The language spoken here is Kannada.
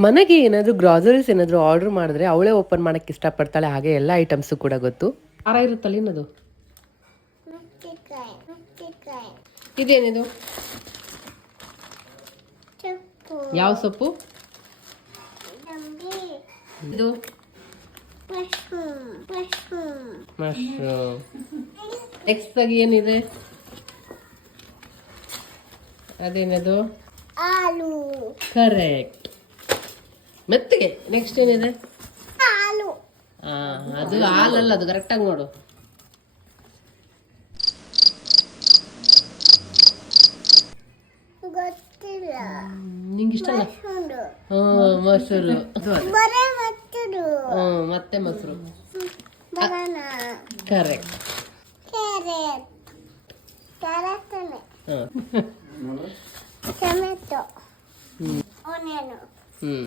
ಮನೆಗೆ ಏನಾದರೂ ಗ್ರಾಸರೀಸ್ ಏನಾದರೂ ಆರ್ಡರ್ ಮಾಡಿದ್ರೆ ಅವಳೇ ಓಪನ್ ಮಾಡೋಕ್ಕೆ ಇಷ್ಟಪಡ್ತಾಳೆ. ಹಾಗೆ ಎಲ್ಲ ಐಟಮ್ಸು ಕೂಡ ಗೊತ್ತು. ಖಾರ ಇರುತ್ತಲ್ಲ ಇನ್ನದು. ಇದೇನಿದು? ಯಾವ ಸೊಪ್ಪು ಇದು? ಮಶ್ರೂಮ್. ನೆಕ್ಸ್ಟ್ ಆಗಿ ಏನಿದೆ? ಅದೇನದು? ಆಲೂ. ಕರೆಕ್ಟ್. ಮೆತ್ತಗೆ. ನೆಕ್ಸ್ಟ್ ಏನಿದೆ? ಹಾಲು. ಅದು ಹಾಲಲ್ಲ, ಅದು ಕರೆಕ್ಟಾಗಿ ನೋಡು. ಗೊತ್ತಿಲ್ಲ. ನಿಂಗೆ ಇಷ್ಟ ಅಲ್ಲ? ಮೊಸರು. ಮತ್ತೆ ಮೊಸರು. ಕರೆಕ್ಟ್. Tomato, onion.